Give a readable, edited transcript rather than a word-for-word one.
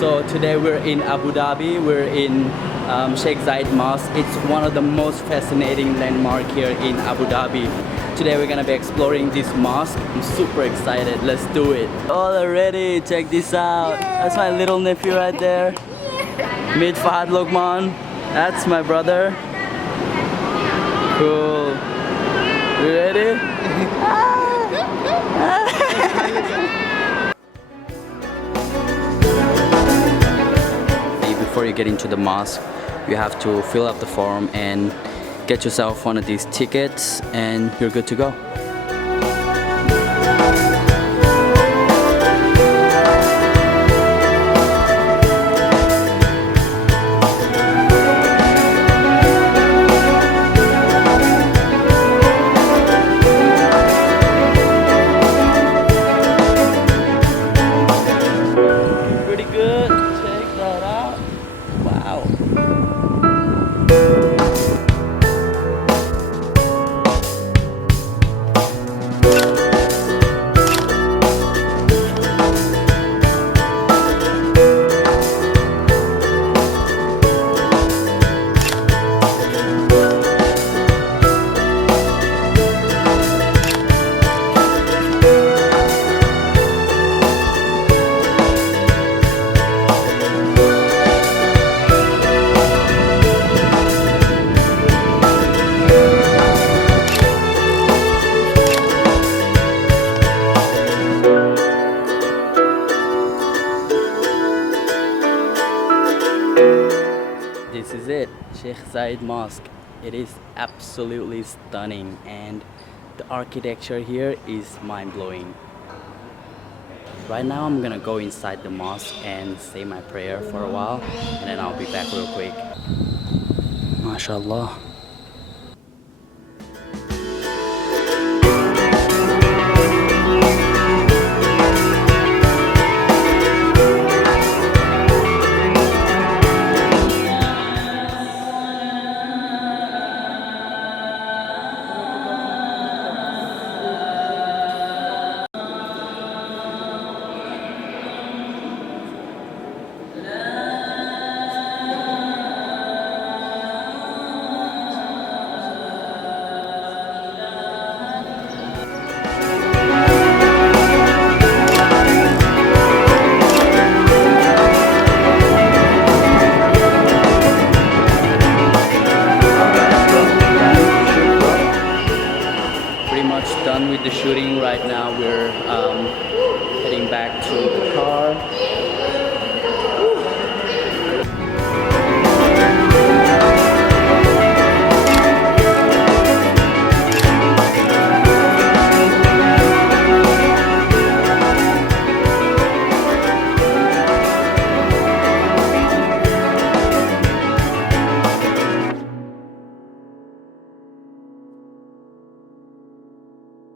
So today we're in Abu Dhabi. We're in Sheikh Zayed Mosque. It's one of the most fascinating landmarks here in Abu Dhabi. Today we're gonna be exploring this mosque. I'm super excited. Let's do it. All already, check this out. That's my little nephew right there. Meet Fahad Lokman. That's my brother. Cool. You ready? Before you get into the mosque, you have to fill out the form and get yourself one of these tickets and you're good to go. Pretty good. Check that out. Wow. This is it, Sheikh Zayed Mosque. It is absolutely stunning and the architecture here is mind-blowing. Right now I'm gonna go inside the mosque and say my prayer for a while and then I'll be back real quick. MashaAllah. Done with the shooting. Right now we're heading back to the car